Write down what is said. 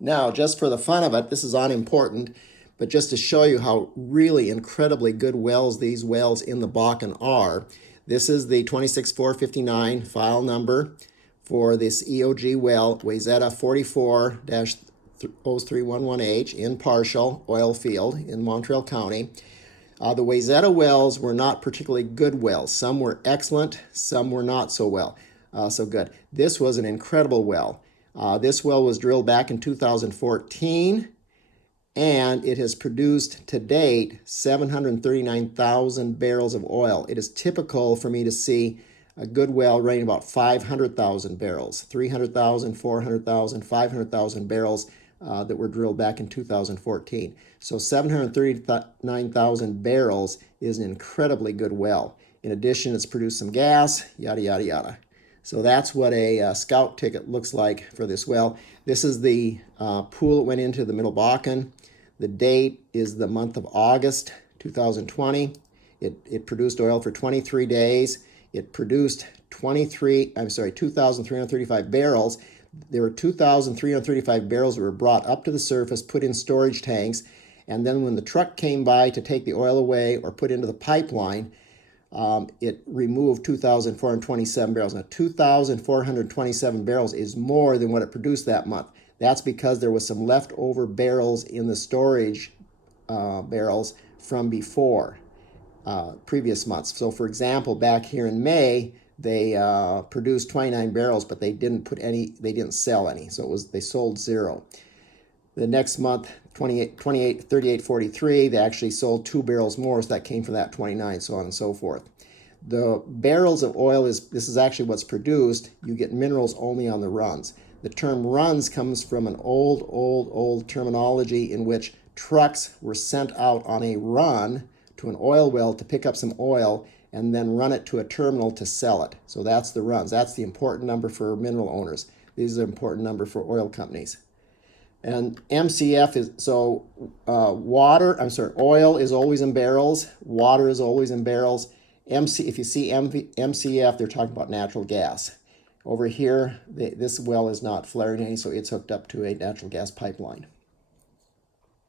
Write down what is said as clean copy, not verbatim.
Now, just for the fun of it, this is unimportant, but just to show you how really incredibly good wells these wells in the Bakken are, this is the 26459 file number for this EOG well, Wayzata 44-03111H in Parshall oil field in Montreal County. The Wayzata wells were not particularly good wells. Some were excellent, some were not so good. This was an incredible well. This well was drilled back in 2014, and it has produced to date 739,000 barrels of oil. It is typical for me to see a good well running about 500,000 barrels, 300,000, 400,000, 500,000 barrels that were drilled back in 2014. So 739,000 barrels is an incredibly good well. In addition, it's produced some gas, yada, yada, yada. So that's what a scout ticket looks like for this well. This is the pool that went into the Middle Bakken. The date is the month of August 2020. It produced oil for 23 days. It produced 2,335 barrels. There were 2,335 barrels that were brought up to the surface, put in storage tanks, and then when the truck came by to take the oil away or put into the pipeline, it removed 2,427 barrels. Now, 2,427 barrels is more than what it produced that month. That's because there was some leftover barrels in the storage barrels from before, previous months. So, for example, back here in May, they produced 29 barrels, but they didn't sell any. So they sold 0. The next month, 3843, they actually sold 2 barrels more, so that came from that 29, so on and so forth. The barrels of oil this is actually what's produced. You get minerals only on the runs. The term runs comes from an old terminology in which trucks were sent out on a run to an oil well to pick up some oil and then run it to a terminal to sell it. So that's the runs. That's the important number for mineral owners. These are the important number for oil companies. And MCF is, so oil is always in barrels, water is always in barrels. If you see MCF, they're talking about natural gas. Over here, this well is not flaring any, so it's hooked up to a natural gas pipeline.